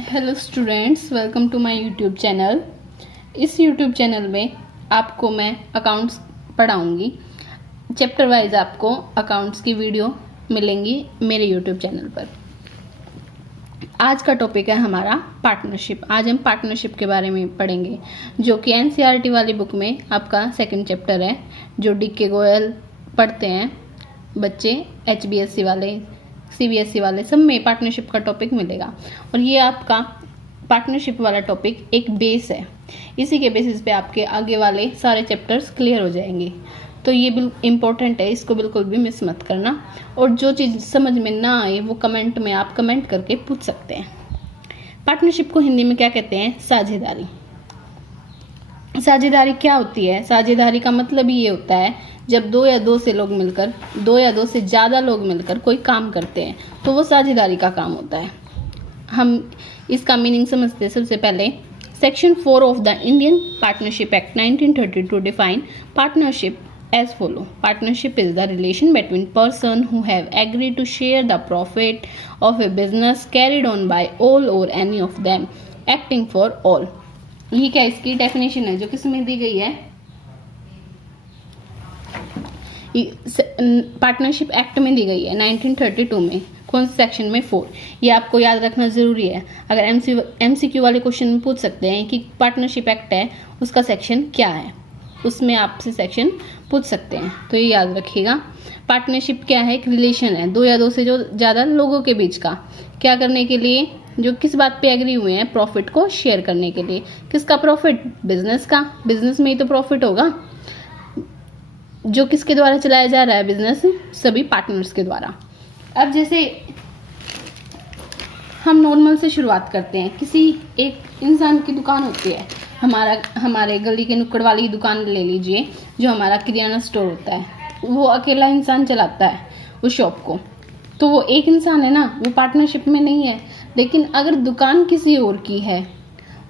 Hello students, welcome to my YouTube channel. इस YouTube channel में आपको मैं अकाउंट्स पढ़ाऊंगी। चैप्टर वाइज आपको अकाउंट्स की वीडियो मिलेंगी मेरे यूट्यूब चैनल पर। आज का टॉपिक है हमारा पार्टनरशिप। आज हम पार्टनरशिप के बारे में पढ़ेंगे, जो कि एनसीईआरटी वाली बुक में आपका सेकंड चैप्टर है, जो डी.के. गोयल पढ़ते हैं बच्चे, HBSC वाले, CBSE वाले, सब में पार्टनरशिप का टॉपिक मिलेगा। और ये आपका पार्टनरशिप वाला टॉपिक एक बेस है, इसी के बेसिस पे आपके आगे वाले सारे चैप्टर्स क्लियर हो जाएंगे। तो ये इम्पोर्टेंट है, इसको बिल्कुल भी मिस मत करना। और जो चीज़ समझ में ना आए वो कमेंट में आप कमेंट करके पूछ सकते हैं। पार्टनरशिप को हिंदी में क्या कहते हैं? साझेदारी। साझेदारी क्या होती है? साझेदारी का मतलब ये होता है जब दो या दो से ज़्यादा लोग मिलकर कोई काम करते हैं तो वो साझेदारी का काम होता है। हम इसका मीनिंग समझते हैं। सबसे पहले section 4 of the Indian partnership act 1932 define partnership as follow. Partnership is the relation between person who have agreed to share the profit of a business carried on by all or any of them acting for all. ये क्या इसकी definition है जो किसमें दी गई है? Partnership act में दी गई है 1932 में। कौन से सेक्शन में? 4। ये आपको याद रखना जरूरी है। अगर MCQ वाले क्वेश्चन में पूछ सकते हैं कि पार्टनरशिप एक्ट है उसका सेक्शन क्या है, उसमें आपसे सेक्शन पूछ सकते हैं, तो ये याद रखिएगा। पार्टनरशिप क्या है? एक रिलेशन है दो या दो से जो ज़्यादा लोगों के बीच का, क्या करने के लिए? जो किस बात पे एग्री हुए हैं? प्रॉफिट को शेयर करने के लिए। किसका प्रॉफिट? बिजनेस का। बिजनेस में ही तो प्रॉफिट होगा। जो किसके द्वारा चलाया जा रहा है बिजनेस? सभी पार्टनर्स के द्वारा। अब जैसे हम नॉर्मल से शुरुआत करते हैं। किसी एक इंसान की दुकान होती है, हमारे गली के नुक्कड़ वाली दुकान ले लीजिए, जो हमारा किराना स्टोर होता है, वो अकेला इंसान चलाता है उस शॉप को, तो वो एक इंसान है ना, वो पार्टनरशिप में नहीं है। लेकिन अगर दुकान किसी और की है,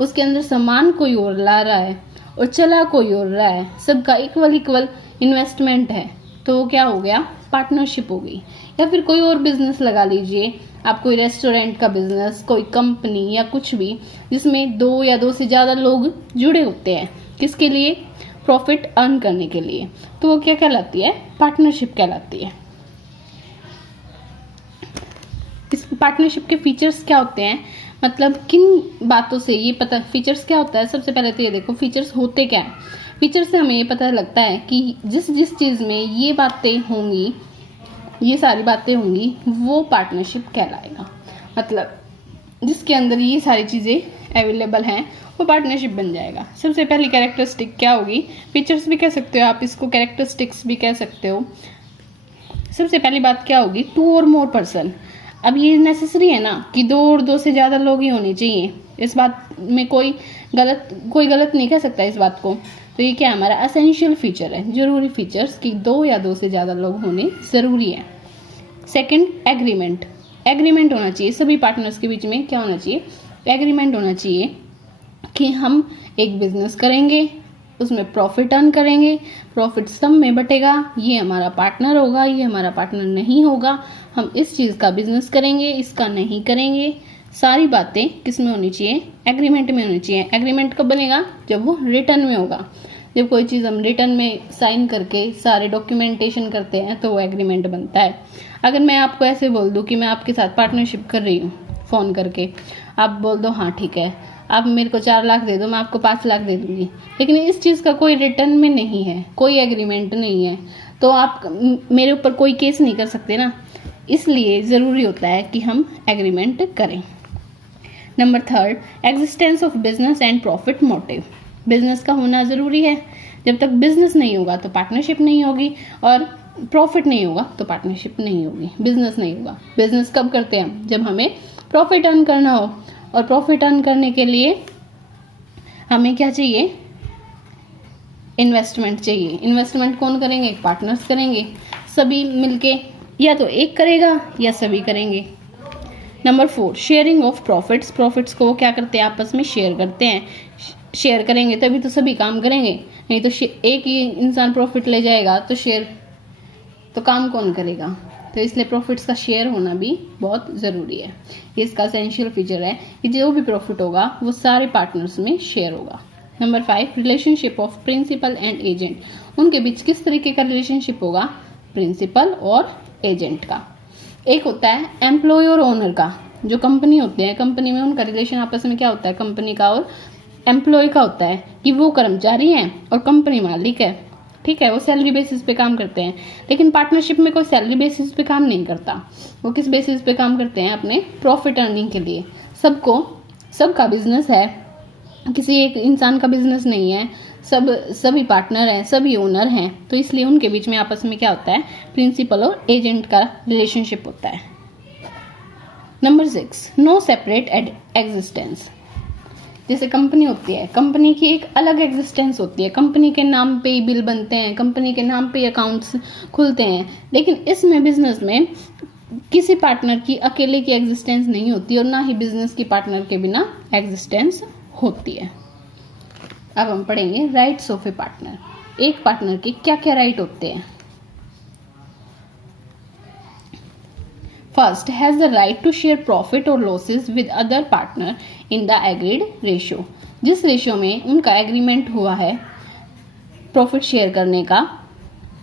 उसके अंदर सामान कोई और ला रहा है और चला कोई और रहा है, सबका इक्वल इन्वेस्टमेंट है, तो वो क्या हो गया? पार्टनरशिप हो गई। या फिर कोई और बिजनेस लगा लीजिए आप, कोई रेस्टोरेंट का बिजनेस, कोई कंपनी या कुछ भी, जिसमें दो या दो से ज़्यादा लोग जुड़े होते हैं। किसके लिए? प्रॉफिट अर्न करने के लिए। तो वो क्या कहलाती है? पार्टनरशिप कहलाती है। इस पार्टनरशिप के फीचर्स क्या होते हैं? मतलब किन बातों से ये पता, फीचर्स क्या होता है? सबसे पहले तो ये देखो फीचर्स होते क्या है। फीचर्स से हमें ये पता लगता है कि जिस चीज़ में ये बातें होंगी, ये सारी बातें होंगी, वो पार्टनरशिप कहलाएगा। मतलब जिसके अंदर ये सारी चीज़ें अवेलेबल हैं वो पार्टनरशिप बन जाएगा। सबसे पहली कैरेक्टरिस्टिक क्या होगी? फीचर्स भी कह सकते हो आप इसको, कैरेक्टरिस्टिक्स भी कह सकते हो। सबसे पहली बात क्या होगी? 2 और मोर पर्सन। अब ये नेसेसरी है ना कि 2 और 2 से ज़्यादा लोग ही होने चाहिए। इस बात में कोई गलत नहीं कह सकता इस बात को। तो ये क्या हमारा एसेंशियल फीचर है, जरूरी फीचर्स, कि 2 या 2 से ज़्यादा लोग होने ज़रूरी है। सेकंड, एग्रीमेंट होना चाहिए सभी पार्टनर्स के बीच में। क्या होना चाहिए? एग्रीमेंट होना चाहिए कि हम एक बिजनेस करेंगे, उसमें प्रॉफिट अर्न करेंगे, प्रॉफिट सब में बटेगा, ये हमारा पार्टनर होगा, ये हमारा पार्टनर नहीं होगा, हम इस चीज़ का बिजनेस करेंगे, इसका नहीं करेंगे। सारी बातें किस में होनी चाहिए? एग्रीमेंट में होनी चाहिए। एग्रीमेंट कब बनेगा? जब वो रिटर्न में होगा। जब कोई चीज़ हम रिटर्न में साइन करके सारे डॉक्यूमेंटेशन करते हैं तो वो एग्रीमेंट बनता है। अगर मैं आपको ऐसे बोल दूं कि मैं आपके साथ पार्टनरशिप कर रही हूँ, फ़ोन करके आप बोल दो हाँ ठीक है, आप मेरे को 4 लाख दे दो, मैं आपको 5 लाख दे दूँगी, लेकिन इस चीज़ का कोई रिटर्न में नहीं है, कोई एग्रीमेंट नहीं है, तो आप मेरे ऊपर कोई केस नहीं कर सकते ना। इसलिए ज़रूरी होता है कि हम एग्रीमेंट करें। Number 3, existence of business and profit motive. Business का होना ज़रूरी है। जब तक बिजनेस नहीं होगा तो पार्टनरशिप नहीं होगी, और प्रॉफिट नहीं होगा तो पार्टनरशिप नहीं होगी, बिजनेस नहीं होगा। बिजनेस कब करते हैं हम? जब हमें प्रॉफिट अर्न करना हो, और प्रॉफिट अर्न करने के लिए हमें क्या चाहिए? इन्वेस्टमेंट चाहिए। इन्वेस्टमेंट कौन करेंगे? पार्टनर्स करेंगे। सभी मिलके, या तो एक करेगा या सभी करेंगे। Number 4, sharing of profits. Profits को वो क्या करते हैं? आपस में शेयर करते हैं। शेयर करेंगे तभी तो सभी काम करेंगे, नहीं तो एक ही इंसान प्रॉफिट ले जाएगा तो काम कौन करेगा? तो इसलिए प्रॉफिट्स का शेयर होना भी बहुत ज़रूरी है। ये इसका एसेंशियल फीचर है कि जो भी प्रॉफिट होगा वो सारे पार्टनर्स में शेयर होगा। Number 5, relationship of principal and agent. उनके बीच किस तरीके का रिलेशनशिप होगा? प्रिंसिपल और एजेंट का। एक होता है एम्प्लॉय और ओनर का। जो कंपनी होती है, कंपनी में उनका रिलेशन आपस में क्या होता है? कंपनी का और एम्प्लॉय का होता है कि वो कर्मचारी हैं और कंपनी मालिक है। ठीक है, वो सैलरी बेसिस पे काम करते हैं। लेकिन पार्टनरशिप में कोई सैलरी बेसिस पे काम नहीं करता। वो किस बेसिस पे काम करते हैं? अपने प्रॉफिट अर्निंग के लिए। सबका बिजनेस है, किसी एक इंसान का बिजनेस नहीं है। सभी पार्टनर हैं, सभी ओनर हैं, तो इसलिए उनके बीच में आपस में क्या होता है? प्रिंसिपल और एजेंट का रिलेशनशिप होता है। Number 6, no separate existence. जैसे कंपनी होती है, कंपनी की एक अलग एग्जिस्टेंस होती है। कंपनी के नाम पे ही बिल बनते हैं, कंपनी के नाम पे अकाउंट्स खुलते हैं। लेकिन इसमें बिजनेस में किसी पार्टनर की अकेले की एग्जिस्टेंस नहीं होती और ना ही बिजनेस की पार्टनर के बिना एग्जिस्टेंस होती है। अब हम पढ़ेंगे राइट्स ऑफ ए पार्टनर। एक पार्टनर के क्या क्या राइट होते हैं? First, has the right to share profit और losses with other partner in the agreed ratio. जिस रेशियो में उनका एग्रीमेंट हुआ है प्रॉफिट शेयर करने का,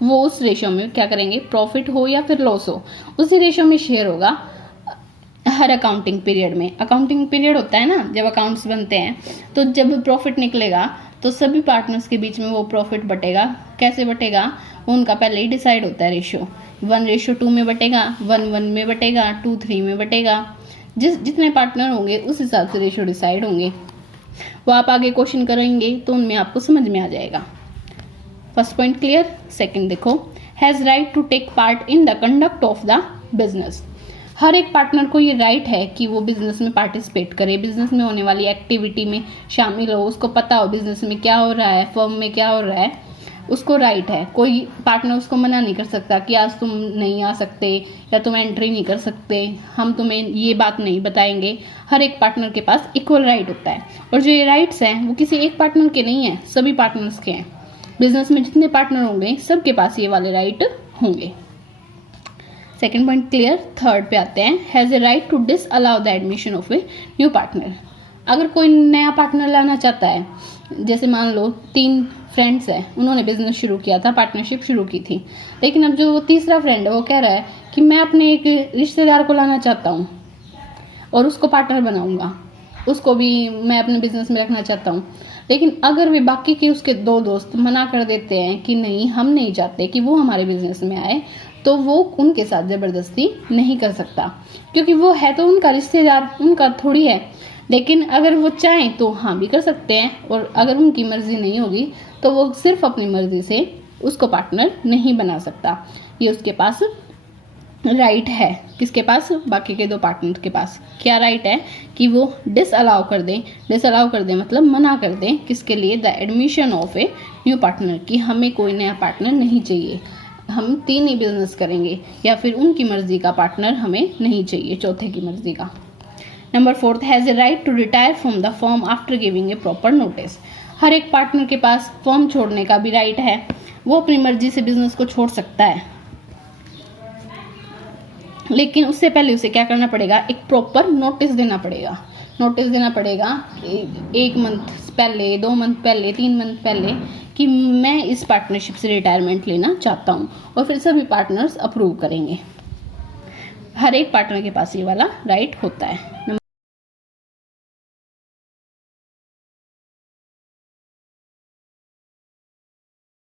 वो उस रेशियो में क्या करेंगे? प्रॉफिट हो या फिर लॉस हो, उसी रेशियो में शेयर होगा हर अकाउंटिंग पीरियड में। अकाउंटिंग पीरियड होता है ना, जब अकाउंट्स बनते हैं, तो जब प्रॉफिट निकलेगा तो सभी पार्टनर्स के बीच में वो प्रॉफिट बटेगा। कैसे बटेगा? वो उनका पहले ही डिसाइड होता है। रेशियो 1:2 में बटेगा, 1:1 में बटेगा, 2:3 में बटेगा। जितने पार्टनर होंगे उस हिसाब से रेशियो डिसाइड होंगे। वो आप आगे क्वेश्चन करेंगे तो उनमें आपको समझ में आ जाएगा। First point clear. सेकंड देखो, has right to take part in the conduct of the business. हर एक पार्टनर को ये राइट है कि वो बिजनेस में पार्टिसिपेट करे, बिजनेस में होने वाली एक्टिविटी में शामिल हो, उसको पता हो बिजनेस में क्या हो रहा है, फर्म में क्या हो रहा है, उसको राइट है। कोई पार्टनर उसको मना नहीं कर सकता कि आज तुम नहीं आ सकते या तुम एंट्री नहीं कर सकते, हम तुम्हें ये बात नहीं बताएंगे। हर एक पार्टनर के पास इक्वल राइट होता है। और जो ये राइट्स हैं वो किसी एक पार्टनर के नहीं है, सभी पार्टनर्स के हैं। बिजनेस में जितने पार्टनर होंगे सबके पास ये वाले राइट होंगे। Second point clear. थर्ड पे आते हैं, has a right to disallow the admission of a new partner. अगर कोई नया पार्टनर लाना चाहता है, जैसे मान लो 3 फ्रेंड्स हैं, उन्होंने बिजनेस शुरू किया था, पार्टनरशिप शुरू की थी, लेकिन अब जो तीसरा फ्रेंड है वो कह रहा है कि मैं अपने एक रिश्तेदार को लाना चाहता हूँ और उसको पार्टनर बनाऊंगा, उसको भी मैं अपने बिजनेस में रखना चाहता हूँ। लेकिन अगर वे बाकी के उसके 2 दोस्त मना कर देते हैं कि नहीं, हम नहीं चाहते कि वो हमारे बिजनेस में आए, तो वो उनके साथ जबरदस्ती नहीं कर सकता, क्योंकि वो है तो उनका रिश्तेदार, उनका थोड़ी है। लेकिन अगर वो चाहें तो हाँ भी कर सकते हैं, और अगर उनकी मर्जी नहीं होगी तो वो सिर्फ अपनी मर्जी से उसको पार्टनर नहीं बना सकता। ये उसके पास राइट है। किसके पास? बाकी के 2 पार्टनर के पास क्या राइट है कि वो डिसअलाउ कर दें। डिसअलाउ कर दें मतलब मना कर दें। किसके लिए? The admission of a new partner, कि हमें कोई नया पार्टनर नहीं चाहिए, हम 3 ही बिजनेस करेंगे, या फिर उनकी मर्जी का पार्टनर हमें नहीं चाहिए, चौथे की मर्जी का। Number 4, has a right to retire from the firm after giving a proper notice. हर एक पार्टनर के पास फर्म छोड़ने का भी राइट है। वो अपनी मर्जी से बिजनेस को छोड़ सकता है, लेकिन उससे पहले उसे क्या करना पड़ेगा? एक प्रॉपर नोटिस देना पड़ेगा। नोटिस देना पड़ेगा 1 मंथ पहले, 2 मंथ पहले, 3 मंथ पहले, कि मैं इस पार्टनरशिप से रिटायरमेंट लेना चाहता हूँ, और फिर सभी पार्टनर्स अप्रूव करेंगे। हर एक पार्टनर के पास ये वाला राइट होता है।